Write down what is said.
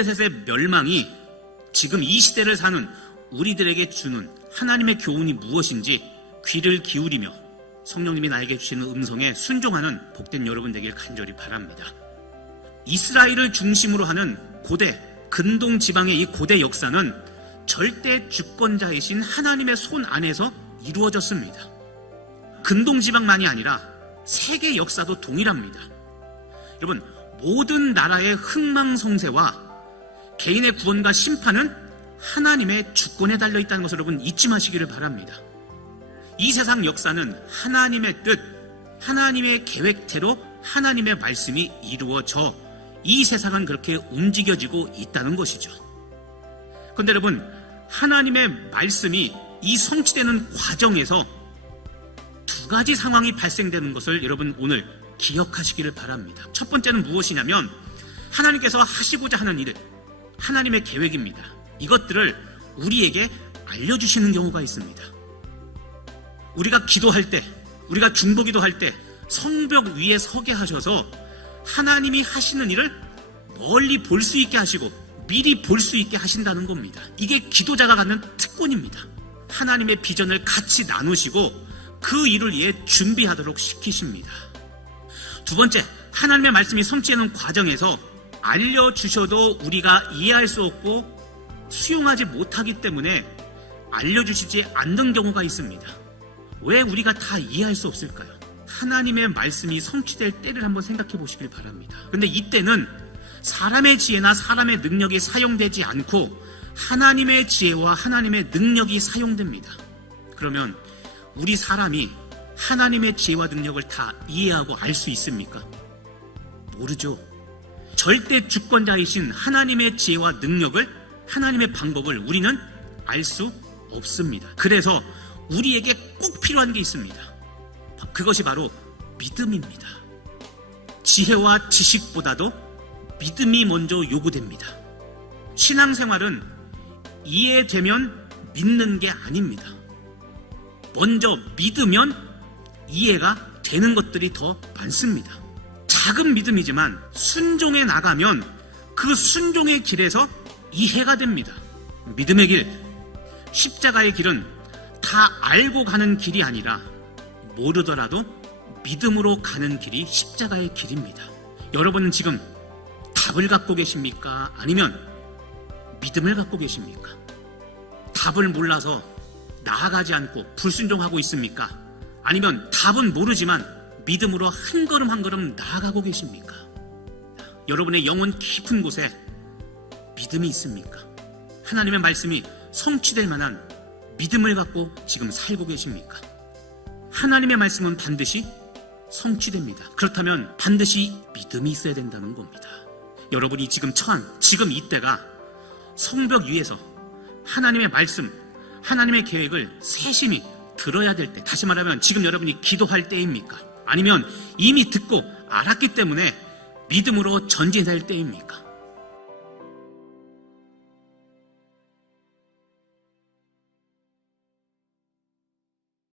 블레셋의 멸망이 지금 이 시대를 사는 우리들에게 주는 하나님의 교훈이 무엇인지 귀를 기울이며 성령님이 나에게 주시는 음성에 순종하는 복된 여러분 되길 간절히 바랍니다. 이스라엘을 중심으로 하는 고대 근동 지방의 이 고대 역사는 절대 주권자이신 하나님의 손 안에서 이루어졌습니다. 근동 지방만이 아니라 세계 역사도 동일합니다. 여러분, 모든 나라의 흥망성쇠와 개인의 구원과 심판은 하나님의 주권에 달려있다는 것을 여러분 잊지 마시기를 바랍니다. 이 세상 역사는 하나님의 뜻, 하나님의 계획대로 하나님의 말씀이 이루어져 이 세상은 그렇게 움직여지고 있다는 것이죠. 그런데 여러분, 하나님의 말씀이 이 성취되는 과정에서 두 가지 상황이 발생되는 것을 여러분 오늘 기억하시기를 바랍니다. 첫 번째는 무엇이냐면 하나님께서 하시고자 하는 일, 하나님의 계획입니다. 이것들을 우리에게 알려주시는 경우가 있습니다. 우리가 기도할 때, 우리가 중보기도 할 때 성벽 위에 서게 하셔서 하나님이 하시는 일을 멀리 볼 수 있게 하시고 미리 볼 수 있게 하신다는 겁니다. 이게 기도자가 갖는 특권입니다. 하나님의 비전을 같이 나누시고 그 일을 위해 준비하도록 시키십니다. 두 번째, 하나님의 말씀이 성취하는 과정에서 알려주셔도 우리가 이해할 수 없고 수용하지 못하기 때문에 알려주시지 않는 경우가 있습니다. 왜 우리가 다 이해할 수 없을까요? 하나님의 말씀이 성취될 때를 한번 생각해 보시길 바랍니다. 그런데 이때는 사람의 지혜나 사람의 능력이 사용되지 않고 하나님의 지혜와 하나님의 능력이 사용됩니다. 그러면 우리 사람이 하나님의 지혜와 능력을 다 이해하고 알 수 있습니까? 모르죠. 절대 주권자이신 하나님의 지혜와 능력을, 하나님의 방법을 우리는 알 수 없습니다. 그래서 우리에게 꼭 필요한 게 있습니다. 그것이 바로 믿음입니다. 지혜와 지식보다도 믿음이 먼저 요구됩니다. 신앙생활은 이해되면 믿는 게 아닙니다. 먼저 믿으면 이해가 되는 것들이 더 많습니다. 작은 믿음이지만 순종해 나가면 그 순종의 길에서 이해가 됩니다. 믿음의 길, 십자가의 길은 다 알고 가는 길이 아니라 모르더라도 믿음으로 가는 길이 십자가의 길입니다. 여러분은 지금 답을 갖고 계십니까? 아니면 믿음을 갖고 계십니까? 답을 몰라서 나아가지 않고 불순종하고 있습니까? 아니면 답은 모르지만 믿음으로 한 걸음 한 걸음 나아가고 계십니까? 여러분의 영혼 깊은 곳에 믿음이 있습니까? 하나님의 말씀이 성취될 만한 믿음을 갖고 지금 살고 계십니까? 하나님의 말씀은 반드시 성취됩니다. 그렇다면 반드시 믿음이 있어야 된다는 겁니다. 여러분이 지금 처한 지금 이때가 성벽 위에서 하나님의 말씀, 하나님의 계획을 세심히 들어야 될 때, 다시 말하면 지금 여러분이 기도할 때입니까? 아니면 이미 듣고 알았기 때문에 믿음으로 전진할 때입니까?